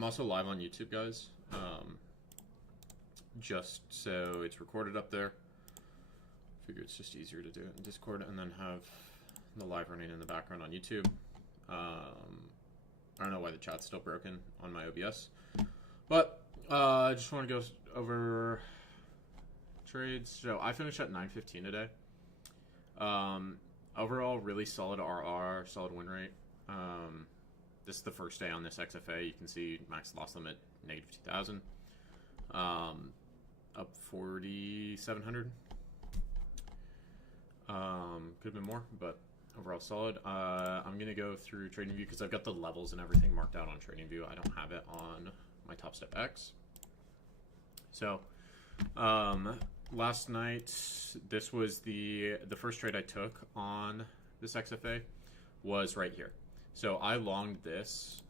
I'm also live on YouTube, guys. Just so it's recorded up there. Figure it's just easier to do it in Discord and then have the live running in the background on YouTube. I don't know why the chat's still broken on my OBS, but I just want to go over trades. So I finished at 915 today. Overall, really solid RR, solid win rate. This is the first day on this XFA. You can see max loss limit negative 2,000. Up 4,700. Could have been more, but overall solid. I'm gonna go through TradingView because I've got the levels and everything marked out on TradingView. I don't have it on my Top Step X. So, last night, this was the first trade I took on this XFA was right here. So I longed this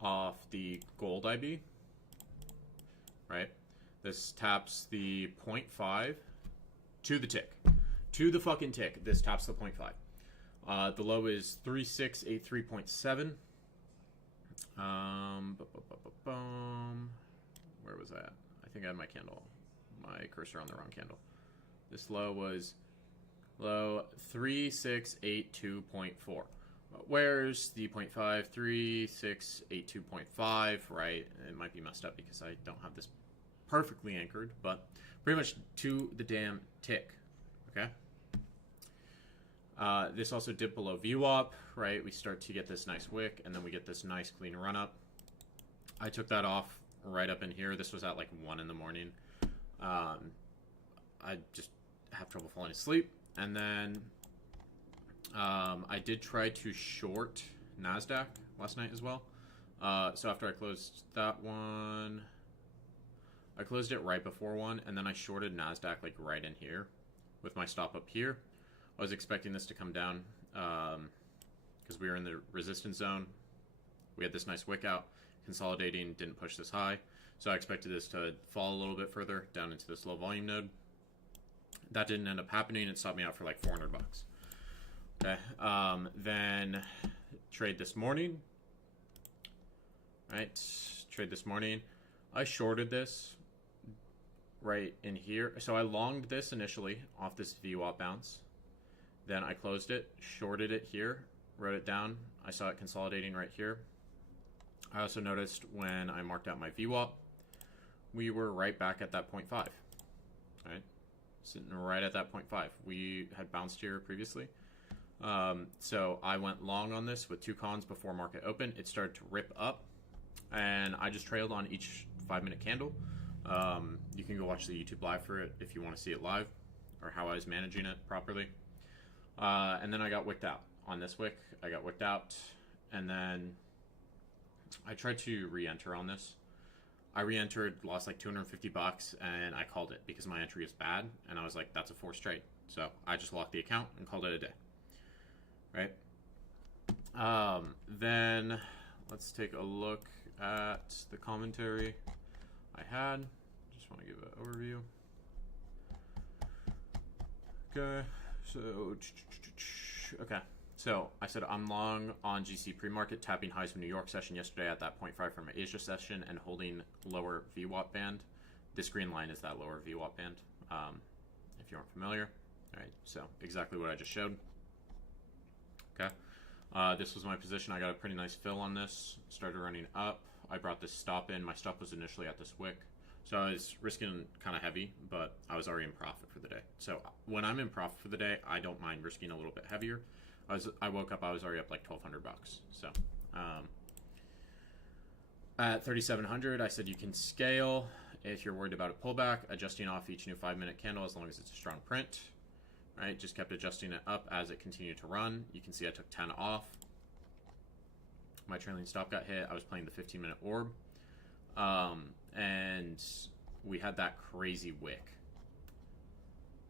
off the gold IB, right? This taps the 0.5 to the tick. To the fucking tick, this taps the 0.5. The low is 3683.7. Where was that? I think I had my cursor on the wrong candle. This low was low 3682.4. Where's the 0.5? 3682.5, right? It might be messed up because I don't have this perfectly anchored, but pretty much to the damn tick, okay? This also dipped below VWAP, right? We start to get this nice wick, and then we get this nice clean run up. I took that off right up in here. This was at like 1 in the morning. I just have trouble falling asleep. And then I did try to short NASDAQ last night as well. So after I closed that one, I closed it right before 1, and then I shorted NASDAQ like right in here with my stop up here. I was expecting this to come down because we were in the resistance zone. We had this nice wick out, consolidating, didn't push this high. So I expected this to fall a little bit further down into this low volume node. That didn't end up happening. It stopped me out for like 400 bucks. Okay. Then trade this morning. Right. Trade this morning. I shorted this right in here. So I longed this initially off this VWAP bounce. Then I closed it, shorted it here, wrote it down. I saw it consolidating right here. I also noticed when I marked out my VWAP, we were right back at that 0.5, right? Sitting right at that 0.5. We had bounced here previously. So I went long on this with 2 cons before market open. It started to rip up, and I just trailed on each 5-minute candle. You can go watch the YouTube live for it if you want to see it live or how I was managing it properly. And then I got wicked out on this wick. I got wicked out, and then I tried to re-enter on this. I re-entered, lost like 250 bucks, and I called it because my entry is bad, and I was like, that's a forced trade. So I just locked the account and called it a day, right? Then let's take a look at the commentary I had. Just want to give an overview. Okay, so I said I'm long on GC pre-market, tapping highs from New York session yesterday at that 0.5 from Asia session and holding lower VWAP band. This green line is that lower VWAP band, if you aren't familiar. All right, so exactly what I just showed. Okay, this was my position. I got a pretty nice fill on this. Started running up. I brought this stop in. My stop was initially at this wick. So I was risking kind of heavy, but I was already in profit for the day. So when I'm in profit for the day, I don't mind risking a little bit heavier. I woke up, I was already up like 1,200 bucks. So at 3,700, I said you can scale if you're worried about a pullback, adjusting off each new 5-minute candle as long as it's a strong print. Right, just kept adjusting it up as it continued to run. You can see I took 10 off. My trailing stop got hit. I was playing the 15-minute orb. And we had that crazy wick.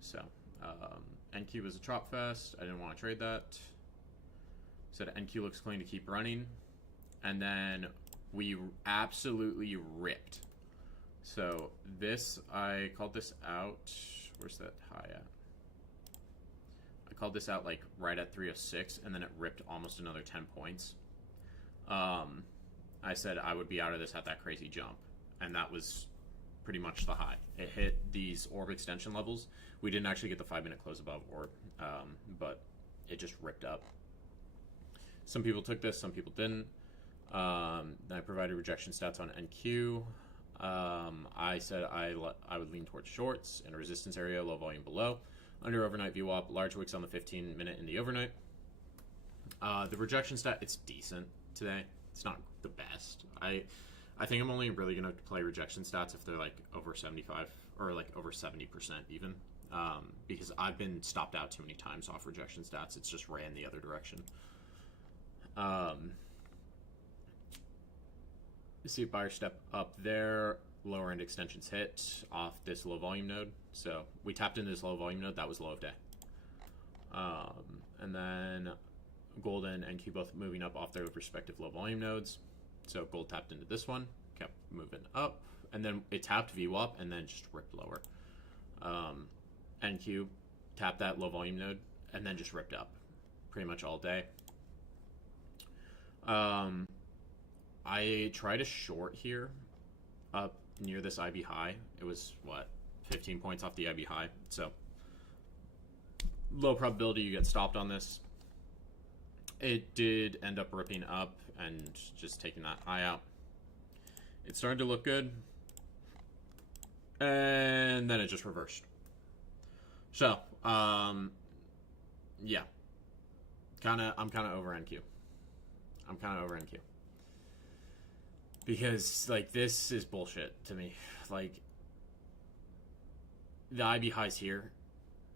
So, NQ was a chop fest. I didn't want to trade that. Said NQ looks clean to keep running. And then we absolutely ripped. So this, I called this out. Where's that high at? I called this out like right at 306, and then it ripped almost another 10 points. I I said I would be out of this at that crazy jump, and that was pretty much the high. It hit these orb extension levels. We didn't actually get the 5-minute close above orb, but it just ripped up. Some people took this, some people didn't. Then I provided rejection stats on NQ. I said I would lean towards shorts in a resistance area, low volume below. Under overnight VWAP, large wicks on the 15-minute in the overnight. The rejection stat, it's decent today. It's not the best. I think I'm only really going to play rejection stats if they're like over 75 or like over 70% even. Because I've been stopped out too many times off rejection stats. It's just ran the other direction. You see a buyer step up there. Lower end extensions hit off this low volume node. So we tapped into this low volume node. That was low of day. And then gold and NQ both moving up off their respective low volume nodes. So gold tapped into this one, kept moving up, and then it tapped VWAP and then just ripped lower. NQ tapped that low volume node and then just ripped up pretty much all day. I tried a short here up near this IB high. It was, what, 15 points off the IB high. So low probability you get stopped on this. It did end up ripping up and just taking that high out. It started to look good. And then it just reversed. So, yeah. I'm kind of over NQ. Because, like, this is bullshit to me. Like, the IB high's here.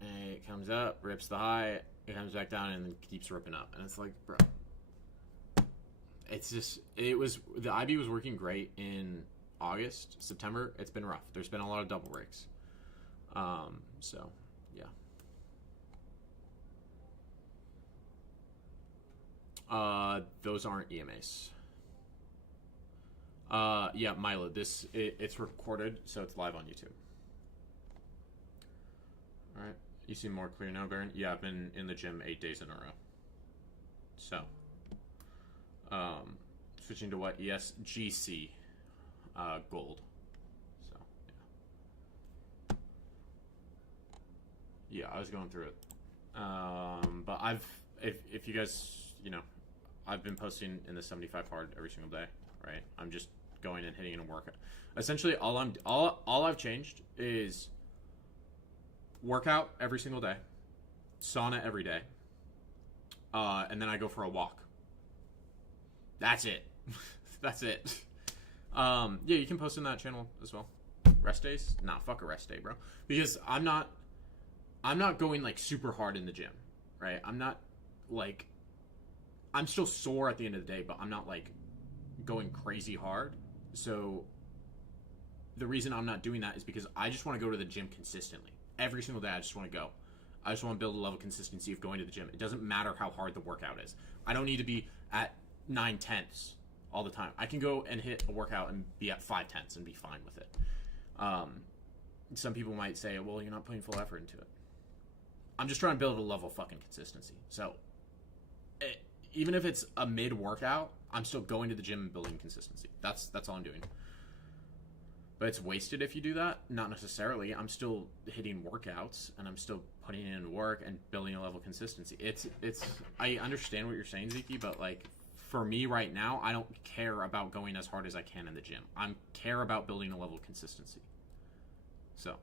And it comes up, rips the high, it comes back down, and then keeps ripping up. And it's like, bro. It's just, the IB was working great in August, September. It's been rough. There's been a lot of double breaks. So, yeah. Those aren't EMAs. Yeah, Milo, it's recorded, so it's live on YouTube. Alright, you seem more clear now, Baron? Yeah, I've been in the gym 8 days in a row. So, switching to what? ESGC, gold. So, yeah. Yeah, I was going through it. But if you guys, I've been posting in the 75 hard every single day, right? I'm just going and hitting in a workout. Essentially, all I've changed is workout every single day, sauna every day, and then I go for a walk. That's it. That's it. Yeah, you can post in that channel as well. Rest days? Nah, fuck a rest day, bro. Because I'm not going like super hard in the gym, right? I'm still sore at the end of the day, but I'm not like going crazy hard. So the reason I'm not doing that is because I just want to go to the gym consistently. Every single day I just want to go. I just want to build a level of consistency of going to the gym. It doesn't matter how hard the workout is. I don't need to be at 9/10 all the time. I can go and hit a workout and be at 5/10 and be fine with it. Some people might say, well, you're not putting full effort into it. I'm just trying to build a level of fucking consistency. So even if it's a mid-workout, I'm still going to the gym and building consistency. That's all I'm doing. But it's wasted if you do that? Not necessarily. I'm still hitting workouts, and I'm still putting in work and building a level of consistency. I understand what you're saying, Zeke, but, like, for me right now, I don't care about going as hard as I can in the gym. I care about building a level of consistency. So.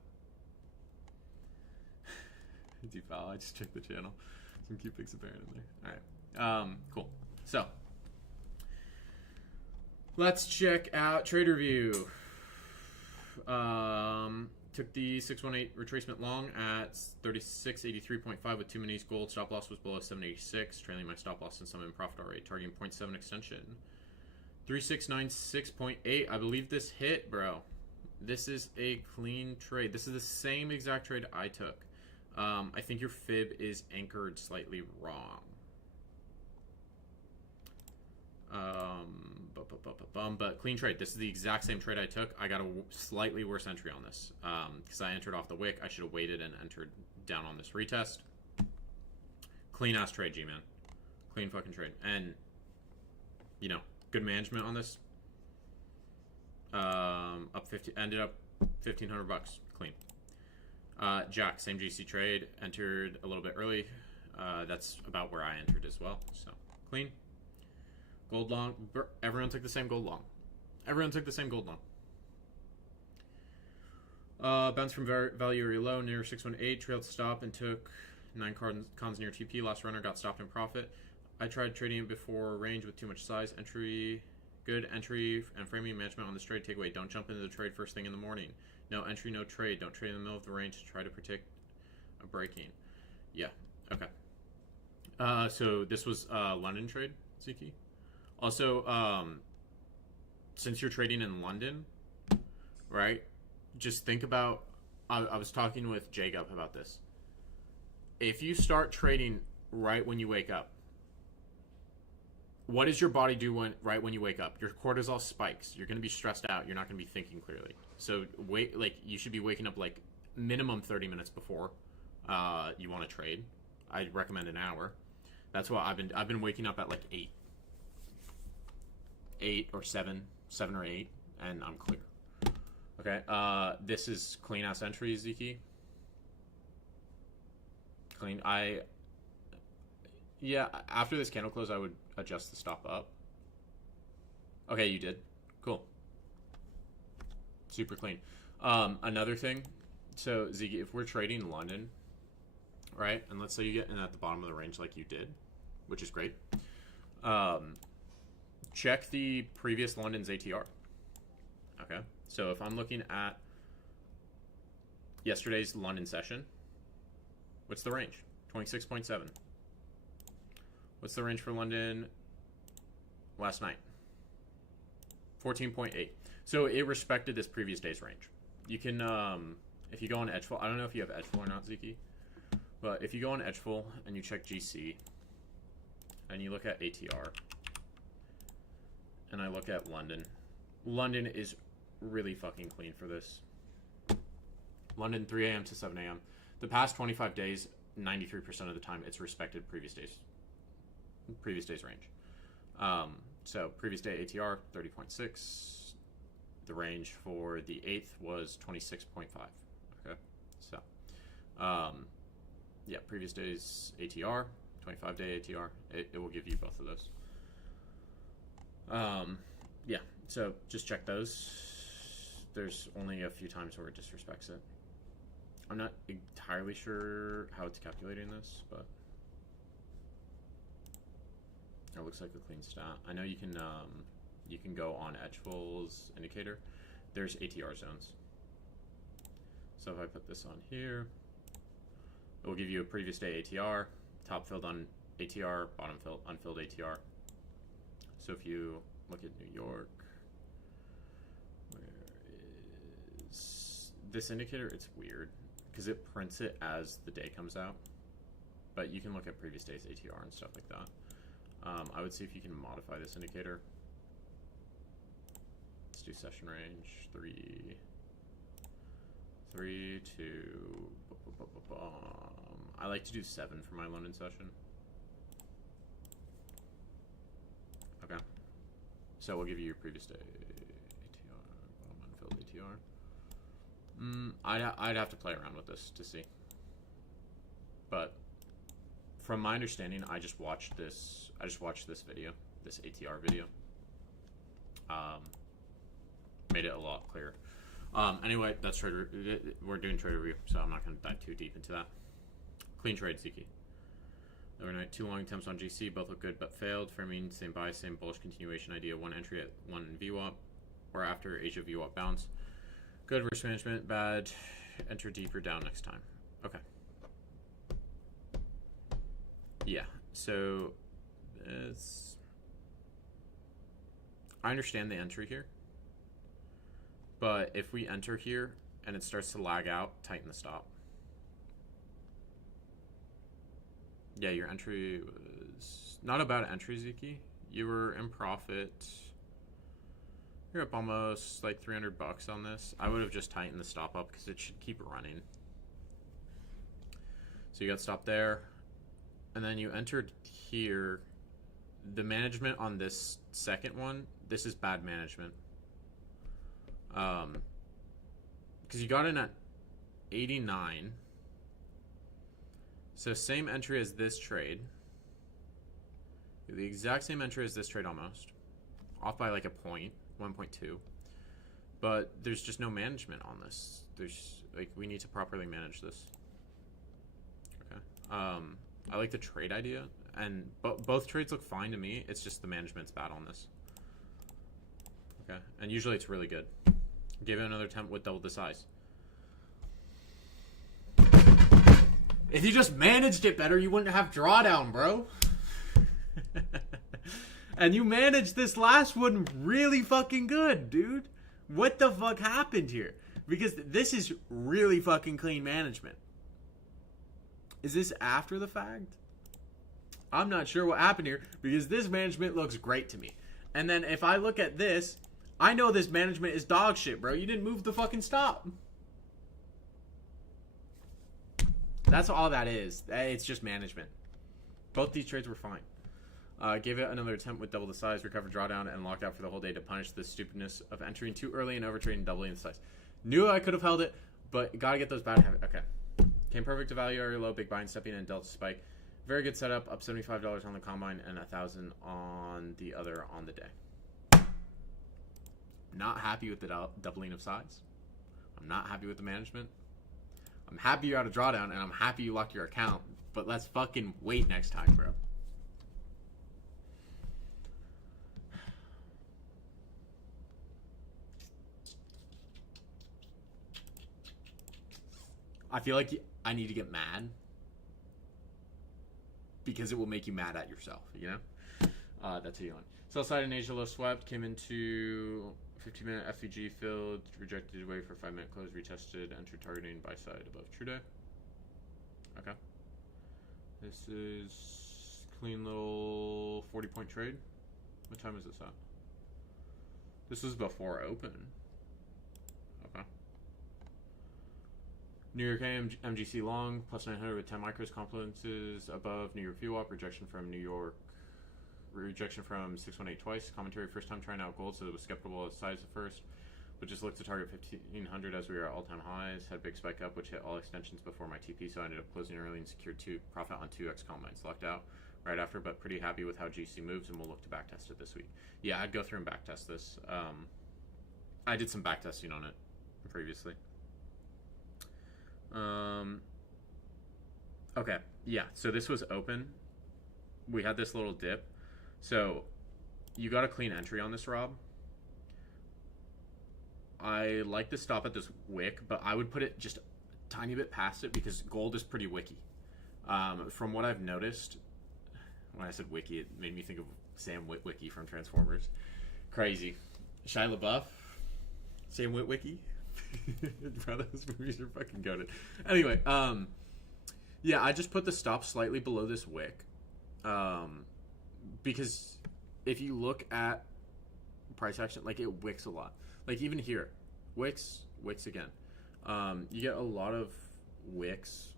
Defoul, I just checked the channel. Some cute pics of Baron in there. Alright. Cool. So. Let's check out trade review. Took the 618 retracement long at 3683.5 with 2 minis. Gold stop loss was below 786, trailing my stop loss and some in profit already. Targeting 0.7 extension. 3696.8. I believe this hit, bro. This is a clean trade. This is the same exact trade I took. I think your fib is anchored slightly wrong. But clean trade. This is the exact same trade I took. I got a slightly worse entry on this because I entered off the wick. I should have waited and entered down on this retest. Clean ass trade, G-man. Clean fucking trade. And, good management on this. Up 50, ended up 1,500 bucks clean. Jack, same GC trade, entered a little bit early. That's about where I entered as well. So clean. Gold long. Everyone took the same gold long. Everyone took the same gold long. Bounce from value very low near 618. Trailed stop and took 9 cons near TP. Last runner got stopped in profit. I tried trading it before range with too much size. Entry, good entry and framing management on this trade. Takeaway: don't jump into the trade first thing in the morning. No entry, no trade. Don't trade in the middle of the range to try to predict a breaking. Yeah. Okay. So this was London trade, Ziki. Also, since you're trading in London, right? Just think about. I was talking with Jacob about this. If you start trading right when you wake up, what does your body do right when you wake up? Your cortisol spikes. You're going to be stressed out. You're not going to be thinking clearly. So you should be waking up like minimum 30 minutes before you want to trade. I'd recommend an hour. That's why I've been waking up at like 8 or 7 or 8, and I'm clear. Okay. This is clean ass entry, Ziki. Clean. Yeah, after this candle close, I would adjust the stop up. Okay, you did. Cool. Super clean. Another thing, so Ziggy, if we're trading London, right, and let's say you get in at the bottom of the range like you did, which is great, check the previous London's ATR. Okay, so if I'm looking at yesterday's London session, what's the range? 26.7. What's the range for London last night? 14.8. So it respected this previous day's range. You can, if you go on Edgeful, I don't know if you have Edgeful or not, Ziki, but if you go on Edgeful and you check GC and you look at ATR and I look at London, London is really fucking clean for this. London 3 a.m. to 7 a.m. The past 25 days, 93% of the time, it's respected previous day's range. So previous day ATR 30.6. The range for the 8th was 26.5. Okay, so yeah, previous day's ATR, 25-day ATR. It will give you both of those. Yeah, so just check those. There's only a few times where it disrespects it. I'm not entirely sure how it's calculating this, but it looks like a clean stat. I know you can go on Edgeful's indicator. There's ATR zones. So if I put this on here, it will give you a previous day ATR, top filled on ATR, bottom filled unfilled ATR. So if you look at New York, where is this indicator? It's weird because it prints it as the day comes out, but you can look at previous day's ATR and stuff like that. I would see if you can modify this indicator. Let's do session range 3 to I like to do 7 for my London session. Okay, so we'll give you your previous day ATR, bottom unfilled ATR. I'd have to play around with this to see, but from my understanding, I just watched this video, this ATR video. Made it a lot clearer. Anyway, that's trade. We're doing trade review, so I'm not going to dive too deep into that. Clean trade, Ziki. Overnight, 2 long attempts on GC, both look good but failed. Framing, same buy, same bullish continuation idea. 1 entry at 1 VWAP, or after Asia VWAP bounce. Good risk management, bad. Enter deeper down next time. Okay. Yeah, so it's, I understand the entry here, but if we enter here and it starts to lag out, tighten the stop. Yeah, your entry was not a bad entry, Ziki. You were in profit. You're up almost like 300 bucks on this. I would have just tightened the stop up because it should keep running. So you got stopped there. And then you entered here. The management on this second one, this is bad management. Because you got in at 89. So same entry as this trade. The exact same entry as this trade almost. Off by like a point, 1.2. But there's just no management on this. There's like, we need to properly manage this. Okay. I like the trade idea, and both trades look fine to me. It's just the management's bad on this. Okay, and usually it's really good. Give it another attempt with double the size. If you just managed it better, you wouldn't have drawdown, bro. And you managed this last one really fucking good, dude. What the fuck happened here? Because this is really fucking clean management. Is this after the fact? I'm not sure what happened here, because this management looks great to me. And then if I look at this, I know this management is dog shit, bro. You didn't move the fucking stop. That's all that is. It's just management. Both these trades were fine. Gave it another attempt with double the size, recovered drawdown, and locked out for the whole day to punish the stupidness of entering too early and overtrading, doubling the size. Knew I could have held it, but gotta get those bad habits. Okay. Came perfect to value area low, big buy and stepping in, delta spike. Very good setup, up $75 on the combine and $1,000 on the other on the day. Not happy with the doubling of size. I'm not happy with the management. I'm happy you're out of drawdown, and I'm happy you locked your account, but let's fucking wait next time, bro. I feel like I need to get mad because it will make you mad at yourself, you know? That's how you learn. Sell side in Asia low swept, came into 15-minute FVG filled, rejected away for 5-minute close, retested, entered targeting buy side above true day. Okay. This is clean little 40-point trade. What time is this at? This was before open. Okay. New York MGC long, plus 900 with 10 micros, confluences above New York VWAP, rejection from New York, rejection from 618 twice, commentary first time trying out gold, so it was skeptical of size at first, but just looked to target 1500 as we were at all-time highs, had big spike up, which hit all extensions before my TP, so I ended up closing early and secured profit on 2x combines, locked out right after, but pretty happy with how GC moves, and we'll look to backtest it this week. Yeah, I'd go through and backtest this. I did some backtesting on it previously. Okay, yeah, so this was open. We had this little dip. So you got a clean entry on this, Rob. I like to stop at this wick, but I would put it just a tiny bit past it because gold is pretty wicky. From what I've noticed, when I said wiki, it made me think of Sam Witwicky from Transformers. Crazy. Shia LaBeouf, Sam Witwicky. Bro, those movies are fucking goated. Anyway, yeah, I just put the stop slightly below this wick. Because if you look at price action, like, it wicks a lot. Like, even here, wicks again. You get a lot of wicks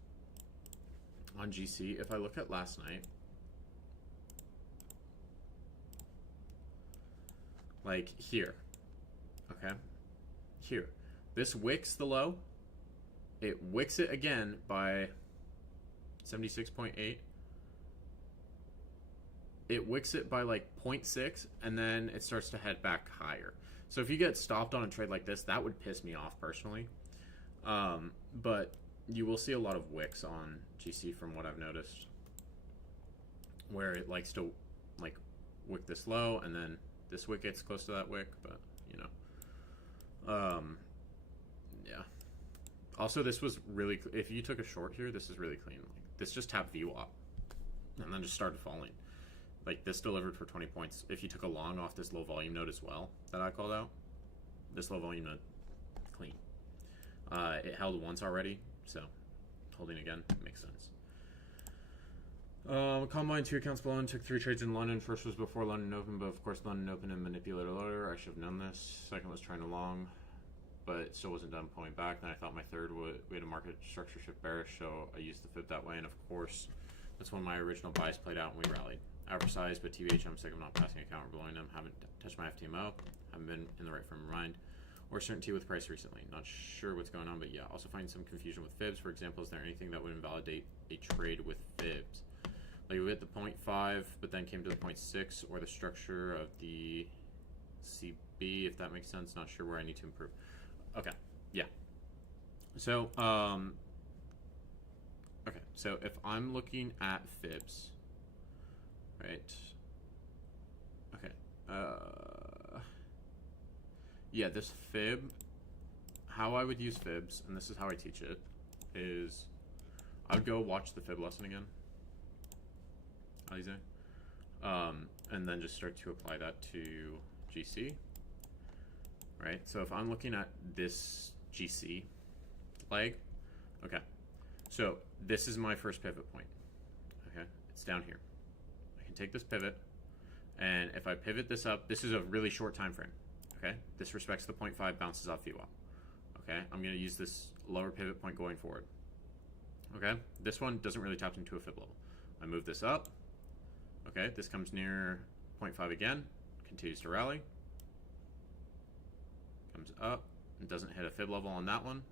on GC. If I look at last night, like here, okay, here, this wicks the low. It wicks it again by 76.8. It wicks it by like 0.6, and then it starts to head back higher. So if you get stopped on a trade like this, that would piss me off personally. But you will see a lot of wicks on GC from what I've noticed, where it likes to like wick this low, and then this wick gets close to that wick. But you know, yeah. Also, this was really. If you took a short here, this is really clean. Like, this just tapped VWAP, and then just started falling. Like, this delivered for 20 points. If you took a long off this low volume node as well that I called out, this low volume node, clean. It held once already, so holding again makes sense. Combine 2 accounts below and took 3 trades in London. First was before London Open, but of course London Open and manipulator loader. I should have known this. Second was trying to long, but it still wasn't done pulling back. Then I thought my third we had a market structure shift bearish, so I used the fib that way, and of course that's when my original buys played out and we rallied. Average size, but TBH, I'm sick of not passing account or blowing them. Haven't touched my FTMO. Haven't been in the right frame of mind. or certainty with price recently. Not sure what's going on, but yeah. Also find some confusion with fibs. For example, is there anything that would invalidate a trade with fibs? Like we hit the 0.5, but then came to the 0.6, or the structure of the CB, if that makes sense. Not sure where I need to improve. Okay, yeah. So, okay, so if I'm looking at fibs, right? Okay, yeah, this fib, how I would use fibs, and this is how I teach it, is I would go watch the fib lesson again, Alize, and then just start to apply that to GC, right? So if I'm looking at this GC leg, okay, so this is my first pivot point, okay? It's down here. I can take this pivot, and if I pivot this up, this is a really short time frame, okay? This respects the 0.5, bounces off VWAP, okay? I'm gonna use this lower pivot point going forward, okay? This one doesn't really tap into a fib level. I move this up, okay? This comes near 0.5 again, continues to rally, comes up, and doesn't hit a fib level on that one.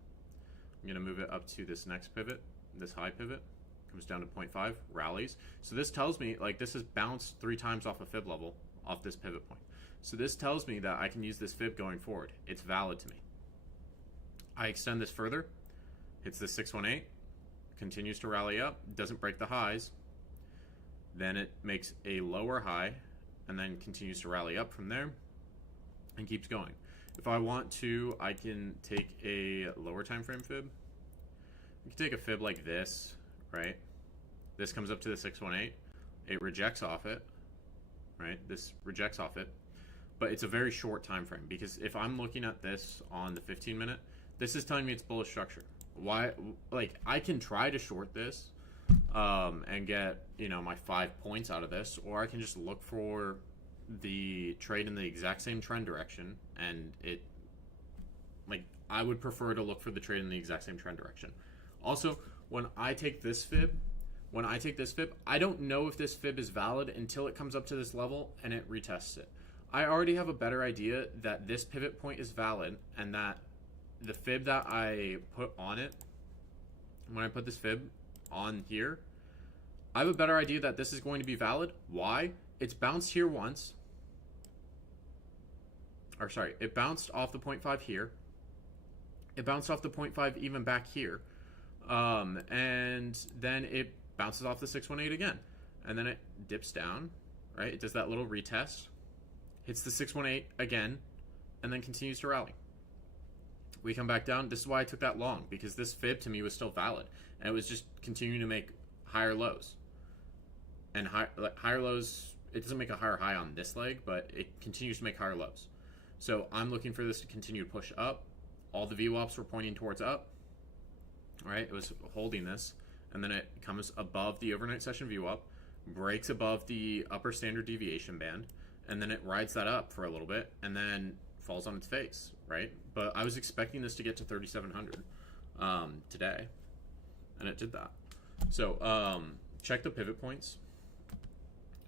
I'm gonna move it up to this next pivot, this high pivot, comes down to 0.5, rallies. So this tells me, like, this has bounced 3 times off a fib level, off this pivot point. So this tells me that I can use this fib going forward. It's valid to me. I extend this further, hits the 618, continues to rally up, doesn't break the highs, then it makes a lower high, and then continues to rally up from there, and keeps going. If I want to, I can take a lower time frame fib. You can take a fib like this, right? This comes up to the 618. It rejects off it, right? This rejects off it, but it's a very short time frame, because if I'm looking at this on the 15-minute, this is telling me it's bullish structure. Why? Like, I can try to short this and get, you know, my 5 points out of this, or I can just look for the trade in the exact same trend direction, and it, like, I would prefer to look for the trade in the exact same trend direction. Also, when I take this fib, I don't know if this fib is valid until it comes up to this level and it retests it. I already have a better idea that this pivot point is valid, and that the fib that I put on it, when I put this fib on here, I have a better idea that this is going to be valid. Why? It's bounced here once. Or sorry, it bounced off the 0.5 here. It bounced off the 0.5 even back here. And then it bounces off the 618 again. And then it dips down, right? It does that little retest, hits the 618 again, and then continues to rally. We come back down. This is why I took that long, because this fib to me was still valid. And it was just continuing to make higher lows. And higher lows, it doesn't make a higher high on this leg, but it continues to make higher lows. So I'm looking for this to continue to push up. All the VWAPs were pointing towards up. All right, it was holding this, and then it comes above the overnight session VWAP, breaks above the upper standard deviation band, and then it rides that up for a little bit, and then falls on its face, right? But I was expecting this to get to 3,700 today, and it did that. So check the pivot points.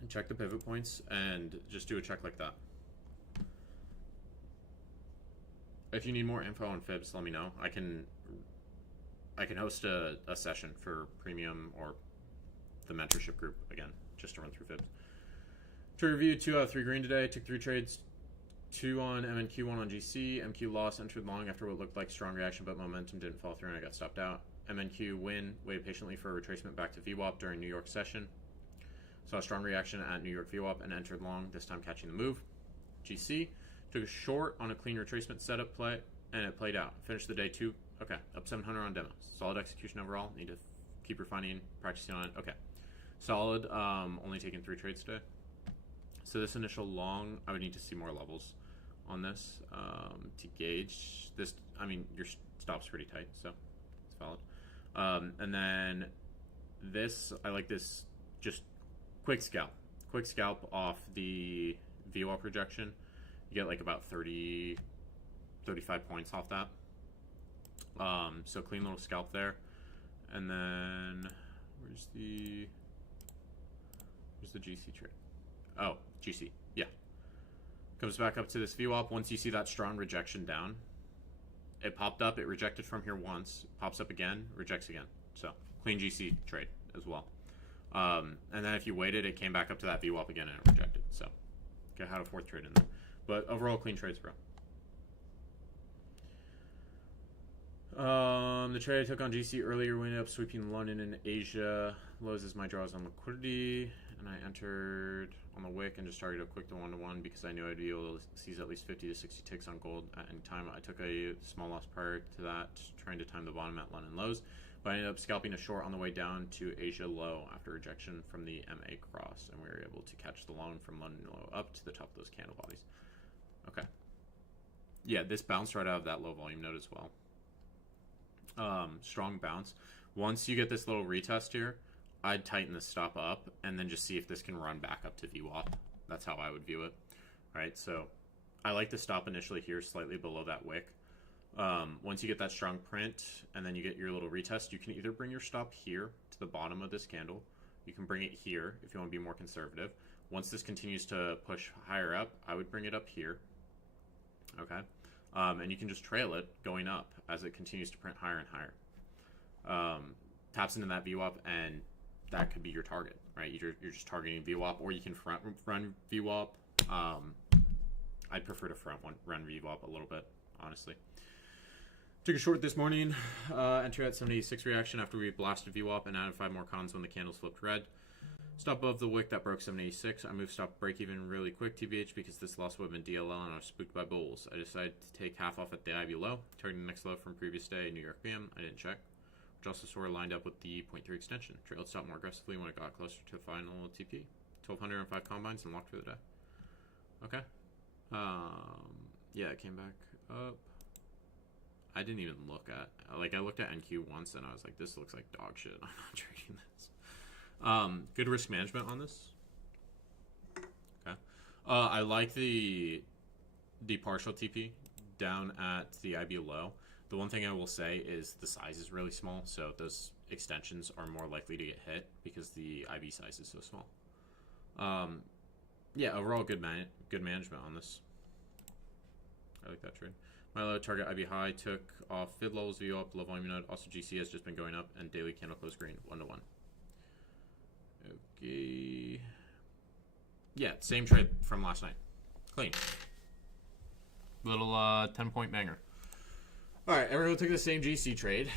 Check the pivot points, and just do a check like that. If you need more info on fibs, let me know. I can host a session for premium or the mentorship group again, just to run through fibs. To review, 2 out of 3 green today. Took 3 trades, 2 on MNQ, 1 on GC. MQ loss, entered long after what looked like strong reaction, but momentum didn't fall through and I got stopped out. MNQ win, waited patiently for a retracement back to VWAP during New York session. Saw a strong reaction at New York VWAP and entered long, this time catching the move. GC took a short on a clean retracement setup play, and it played out. Finished the day 2. Okay, up 700 on demo. Solid execution overall. Need to keep refining, practicing on it. Okay, solid. Only taking 3 trades today. So this initial long, I would need to see more levels on this to gauge this. I mean, your stop's pretty tight, so it's valid. And then this, I like this just quick scalp off the VWAP projection. You get like about 35 points off that. So clean little scalp there. And then where's the GC trade? Oh, GC, yeah. Comes back up to this VWAP. Once you see that strong rejection down, it popped up, it rejected from here once, pops up again, rejects again. So clean GC trade as well. And then if you waited, it came back up to that VWAP again and it rejected. So okay, had a fourth trade in there. But overall, clean trades, bro. The trade I took on GC earlier, we ended up sweeping London and Asia. Lows as my draws on liquidity, and I entered on the wick and just targeted a quick to 1-to-1 because I knew I'd be able to seize at least 50 to 60 ticks on gold at any time. I took a small loss prior to that, trying to time the bottom at London lows, but I ended up scalping a short on the way down to Asia low after rejection from the MA cross, and we were able to catch the long from London low up to the top of those candle bodies. Okay. Yeah, this bounced right out of that low volume node as well. Strong bounce. Once you get this little retest here, I'd tighten the stop up and then just see if this can run back up to VWAP. That's how I would view it. Right, so I like to stop initially here slightly below that wick. Once you get that strong print and then you get your little retest, you can either bring your stop here to the bottom of this candle. You can bring it here if you want to be more conservative. Once this continues to push higher up, I would bring it up here. Okay. And you can just trail it going up as it continues to print higher and higher. Taps into that VWAP, and that could be your target, right? You're just targeting VWAP, or you can front run VWAP. I'd prefer to run VWAP a little bit, honestly. Took a short this morning. Entry at 76 reaction after we blasted VWAP and added 5 more cons when the candles flipped red. Stop above the wick that broke 786. I moved stop break even really quick, TBH, because this loss would have been DLL and I was spooked by bulls. I decided to take half off at the IB low, targeting the next low from previous day, New York PM. I didn't check, which also sort of lined up with the 0.3 extension. Trailed stop more aggressively when it got closer to the final TP. 1205 combines and locked for the day. Okay. Yeah, it came back up. I didn't even look at, I looked at NQ once and I was like, this looks like dog shit. I'm not trading this. Good risk management on this. Okay. I like the partial TP down at the IB low. The one thing I will say is the size is really small, so those extensions are more likely to get hit because the IB size is so small. Yeah, overall good management on this. I like that trade. My low target IB high took off fid levels view up, low volume node. Also GC has just been going up and daily candle close green 1-to-1. Okay. Yeah, same trade from last night. Clean. Little 10-point banger. All right, everyone took the same GC trade.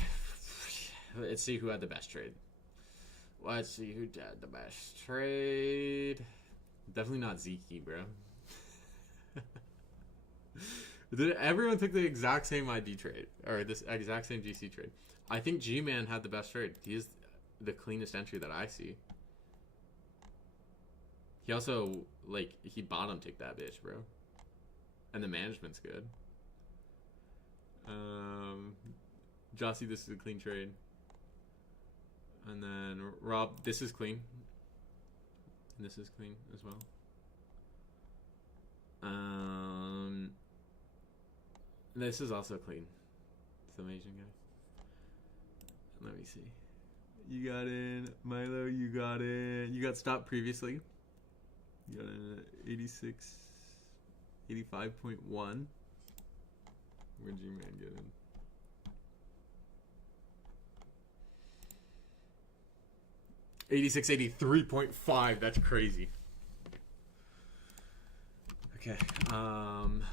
Let's see who had the best trade. Let's see who had the best trade. Definitely not Zeke, bro. Everyone took the exact same ID trade, or this exact same GC trade. I think G-Man had the best trade. He is the cleanest entry that I see. He also, he bottom ticked that bitch, bro. And the management's good. Jossie, this is a clean trade. And then Rob, this is clean. And this is clean as well. This is also clean. Some Asian guy. Let me see. You got in. Milo, you got in. You got stopped previously. You got in 86, 85.1. Where'd G-Man get in? $86.83.5. That's crazy. Okay. G-Man.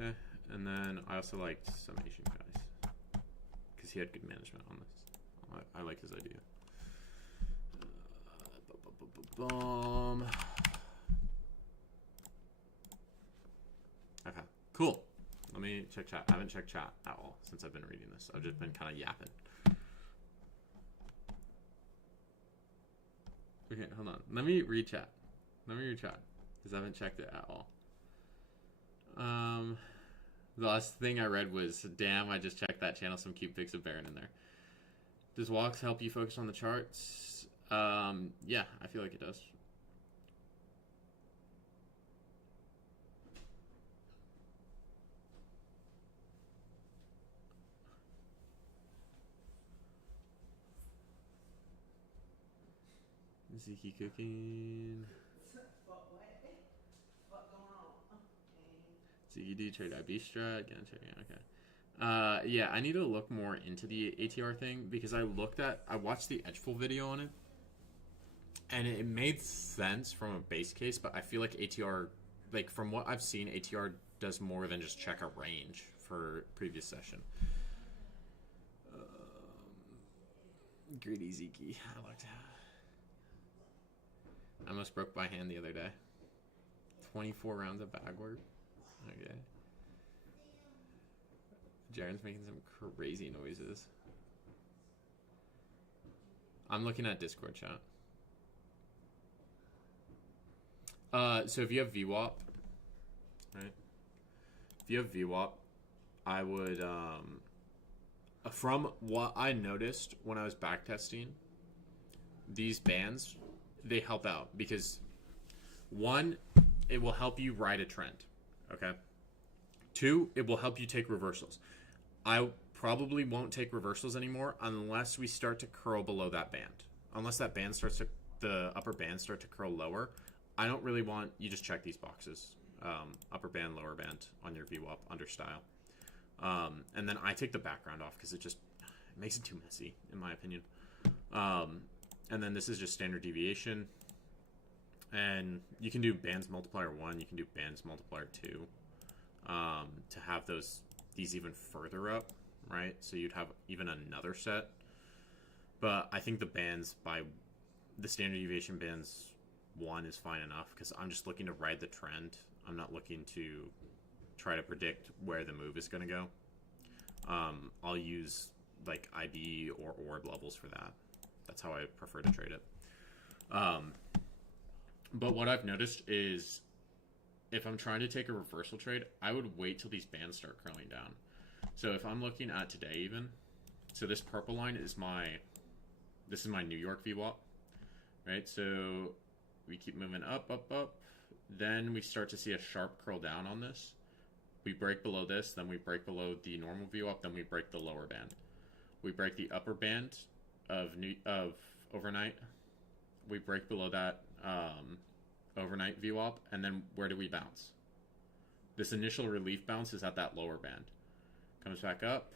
Okay, and then I also liked some Asian guys because he had good management on this. I like his idea. Okay, cool. Let me check chat. I haven't checked chat at all since I've been reading this. I've just been kind of yapping. Okay, hold on. Let me read chat. Because I haven't checked it at all. The last thing I read was, damn, I just checked that channel. Some cute pics of Baron in there. Does walks help you focus on the charts? Yeah, I feel like it does. Ziki cooking. ZD trade IB strat, again trading, okay. Yeah, I need to look more into the ATR thing because I watched the Edgeful video on it, and it made sense from a base case, but I feel like ATR, like from what I've seen, ATR does more than just check a range for previous session. Greedy Ziki, I like that. I almost broke by hand the other day. 24 rounds of bag work. Okay. Jaren's making some crazy noises. I'm looking at Discord chat. So if you have VWAP, right? If you have VWAP, I would, from what I noticed when I was backtesting, these bands, they help out because, one, it will help you ride a trend, okay? Two, it will help you take reversals. I probably won't take reversals anymore unless we start to curl below that band. Unless that band starts to, the upper band start to curl lower, I don't really want, you just check these boxes. Upper band, lower band on your VWAP under style. And then I take the background off because it makes it too messy, in my opinion. And then this is just standard deviation. And you can do bands multiplier 1, you can do bands multiplier 2 to have these even further up, right? So you'd have even another set. But I think the bands the standard deviation bands 1 is fine enough because I'm just looking to ride the trend. I'm not looking to try to predict where the move is going to go. I'll use like IB or orb levels for that. That's how I prefer to trade it. But what I've noticed is if I'm trying to take a reversal trade, I would wait till these bands start curling down. So if I'm looking at today even, so this purple line is this is my New York VWAP, right? So we keep moving up, up, up. Then we start to see a sharp curl down on this. We break below this, then we break below the normal VWAP, then we break the lower band. We break the upper band of overnight. We break below that overnight VWAP, and then where do we bounce? This initial relief bounce is at that lower band. Comes back up,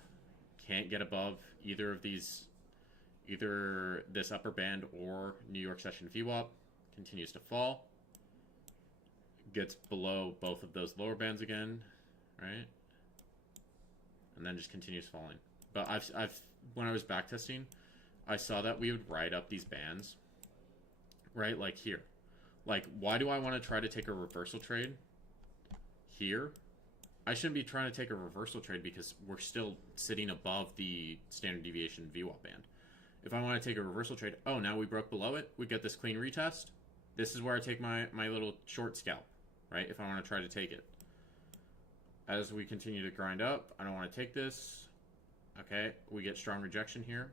can't get above either of these, either this upper band or New York session VWAP, continues to fall, gets below both of those lower bands again, right? And then just continues falling. But I've when I was backtesting, I saw that we would ride up these bands, right? Like here. Like, why do I want to try to take a reversal trade here? I shouldn't be trying to take a reversal trade because we're still sitting above the standard deviation VWAP band. If I want to take a reversal trade, oh, now we broke below it, we get this clean retest. This is where I take my little short scalp, right? If I want to try to take it. As we continue to grind up, I don't want to take this. Okay, we get strong rejection here.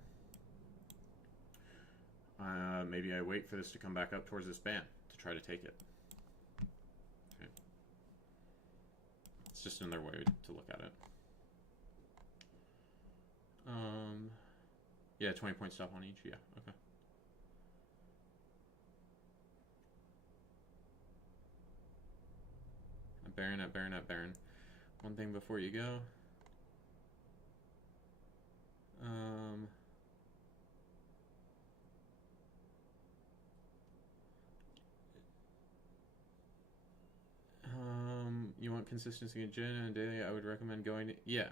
Maybe I wait for this to come back up towards this band to try to take it. Okay. It's just another way to look at it. Yeah, 20-point stop on each. Yeah, okay. At Baron. One thing before you go. You want consistency in gym and daily? I would recommend going to, yeah.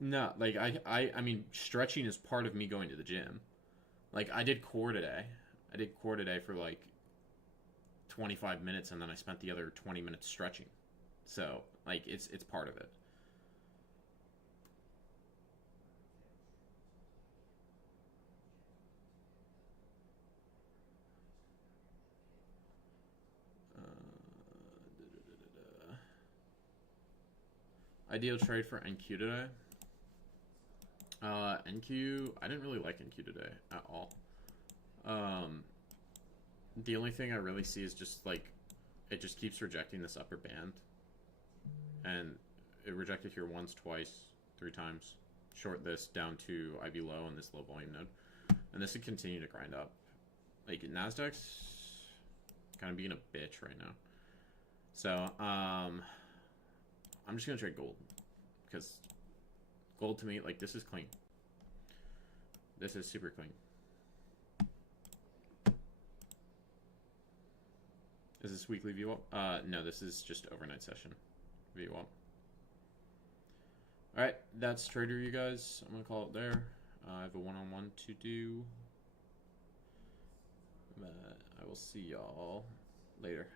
No, like I mean, stretching is part of me going to the gym. Like I did core today. I did core today for like 25 minutes, and then I spent the other 20 minutes stretching. So like it's part of it. Ideal trade for NQ today. NQ, I didn't really like NQ today at all. The only thing I really see is just like, it just keeps rejecting this upper band. And it rejected here once, twice, 3 times. Short this down to IB low and this low volume node. And this would continue to grind up. Like, Nasdaq's kind of being a bitch right now. So, I'm just going to trade gold. Because gold to me, like, this is clean. This is super clean. Is this weekly VWAP? No, this is just overnight session VWAP. Alright, that's trader, you guys. I'm going to call it there. I have a one-on-one to do. But I will see y'all later.